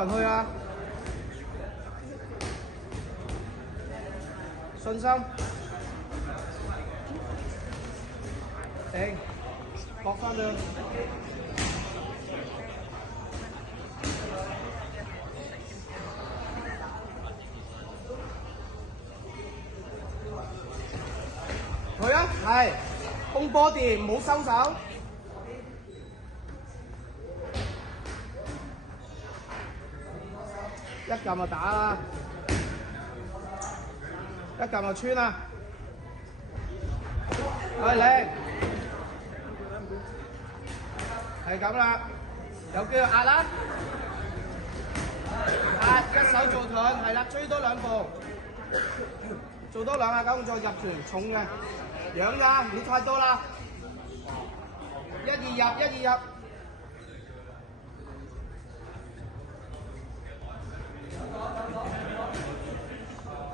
人去啊！信心，停，搏翻佢。去啊，係，控波啲，唔好收手。一撳就打啦，一撳就穿啦，係靚，係咁啦，有機會壓啦，壓一手做盾，係啦，追多兩步，做多兩下九動作入拳，重嘅，養㗎，唔好太多啦，一二入，一二入。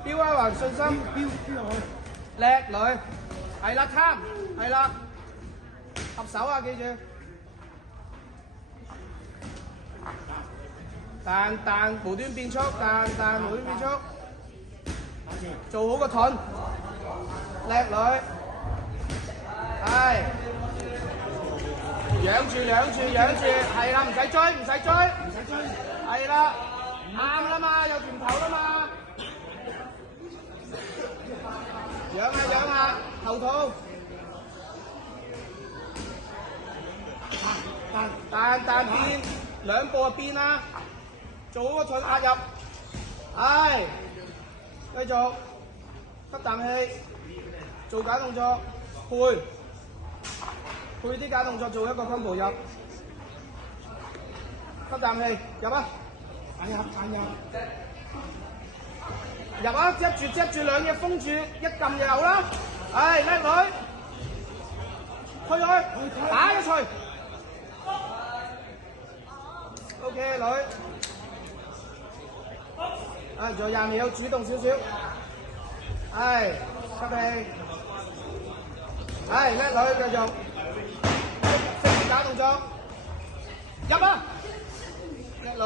標啊，還信心，標落去，叻女，係啦，貪，係啦，合手啊，記住，彈無端變速，彈無端變速，做好個盾，叻女，係，養住，係啦，唔使追，係啦，啱啦嘛，有甜頭啦嘛。養下，頭套，彈變，兩步就變啦，做好個盾壓入，係，繼續，吸啖氣，做假動作，配啲假動作做一個 combo 入，吸啖氣，入啊，入啊！接住兩嘢封住，一撳就有啦。係叻女，推佢，打一錘。OK 女，仲有20秒，主動少少。係吸氣，係叻女，繼續，識打動作，入啊！叻女。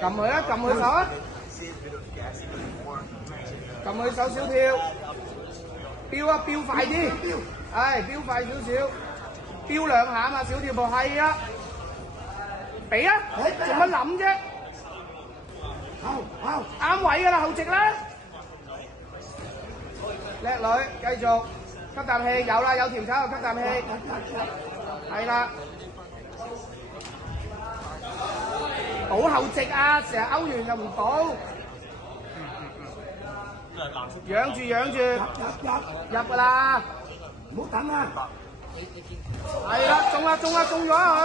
撳佢啊！撳佢手啊！撳佢手小跳，飆啊！飆快啲，係飆快少少，飆兩下啊嘛！小跳步係啊，俾啊！做乜諗啫？啱位㗎啦，後直啦！叻女，繼續吸啖氣，有啦，有甜頭，吸啖氣，係啦。補後直啊！成日勾完又唔補，養住，入㗎啦！唔好等啊！係啦，中咗啊佢，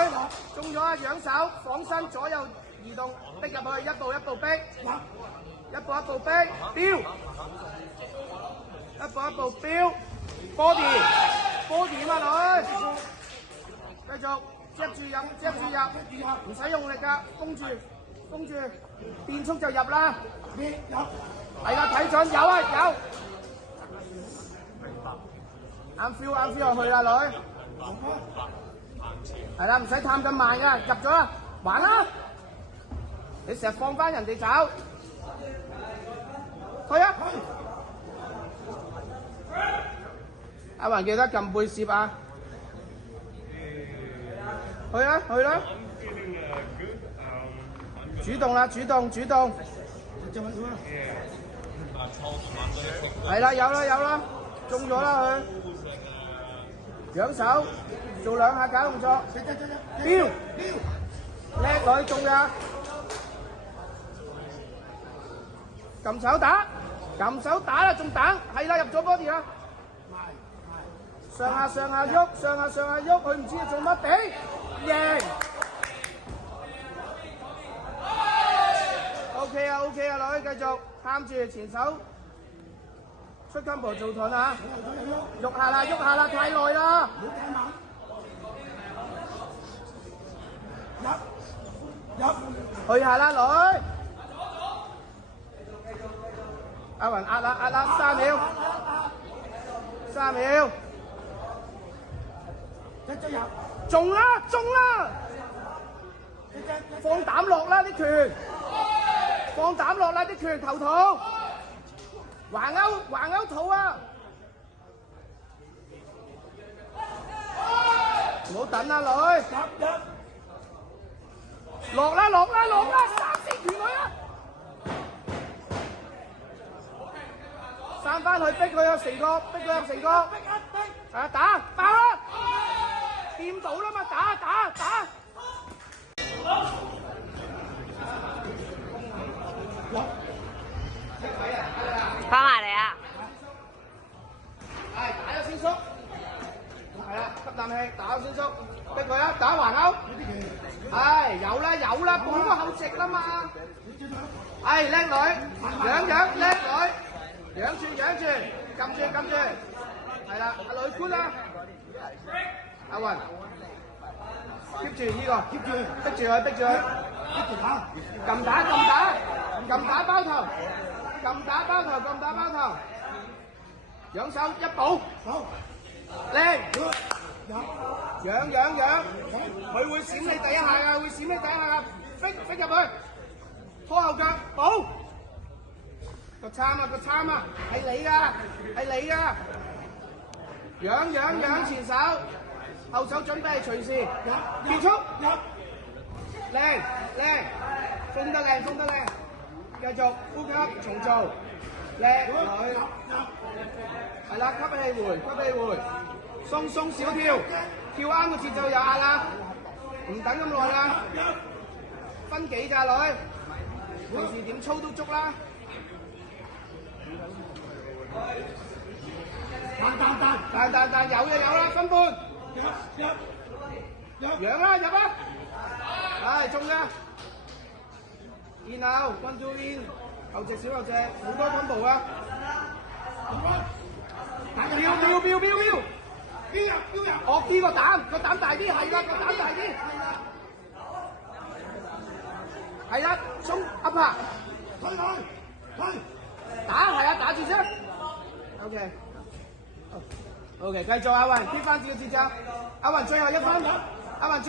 中咗啊！養手，仿身左右移動，逼入去，一步一步逼，一步一步逼，飆，一步一步飆 ，body 嘛女，繼續。接住入，唔使用力㗎，封住，變速就入啦。係啦，睇準，有啊，有。啱 feel 落去啦，女。係啦，唔使探咁慢㗎，入咗啦，還啦。你成日放翻人哋走，去啊！阿雲記得撳背攝啊！去啦！主動！係啦，有啦，中咗啦佢。仰手，做兩下假動作，飆，叻女中㗎。撳手打啦，仲等，係啦，入咗 body 啦。上下喐，佢唔知你做乜頂，贏。OK 啊，女，繼續貪住前手出 combo 做盾啊！喐下啦，太耐啦！入，去下啦，女。阿雲壓啦，3秒，3秒，中啦，放膽落啦啲拳，放膽落啦啲拳，頭痛，橫勾肚啊！唔好等啊，女，落啦，3、4拳佢啊！散翻去，逼佢有成個，打爆啦！掂到啦嘛，打！翻埋嚟啊！係打咗先縮，係啦，吸啖氣，打咗先縮，逼佢啊，打橫勾，係有啦，半個後直啦嘛，係叻女，養叻女，養住，撳住，係啦，阿女官啦，阿雲 keep 住呢個，逼住佢，撳打包頭，仰手一步，靚，養，佢會閃你第一下㗎，逼入去，拖後腳，補，個參啊，係你㗎，養前手，後手準備隨時結束，靚，封得靚，繼續呼吸重做，叻女，係啦，吸氣回，鬆小跳，跳啱個節奏有壓啦，唔等咁耐啦，分幾㗎女，平時點操都足啦，但有啦，分半，養啦，入啦，係中㗎，然後關注 in， 後隻小後隻，好多分步啊，飆，惡啲個膽大啲，係啦，個膽大啲，係啦，鬆up下，推，打住先 ，OK， 繼續阿雲，貼翻自己節奏，阿雲最後一分，阿雲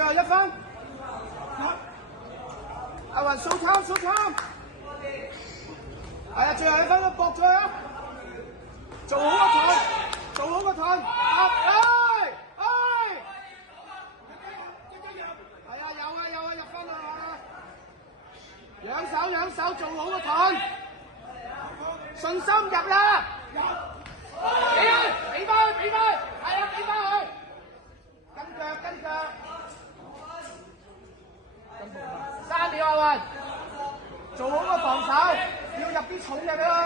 掃參，係啊，最後一分都搏咗佢啊，做好個盾，係啊，有入分啦，仰手做好個盾，信心入啦，俾翻佢，係啊，俾翻佢，跟腳，3秒阿雲，做好個防守，要入啲重嘅俾佢。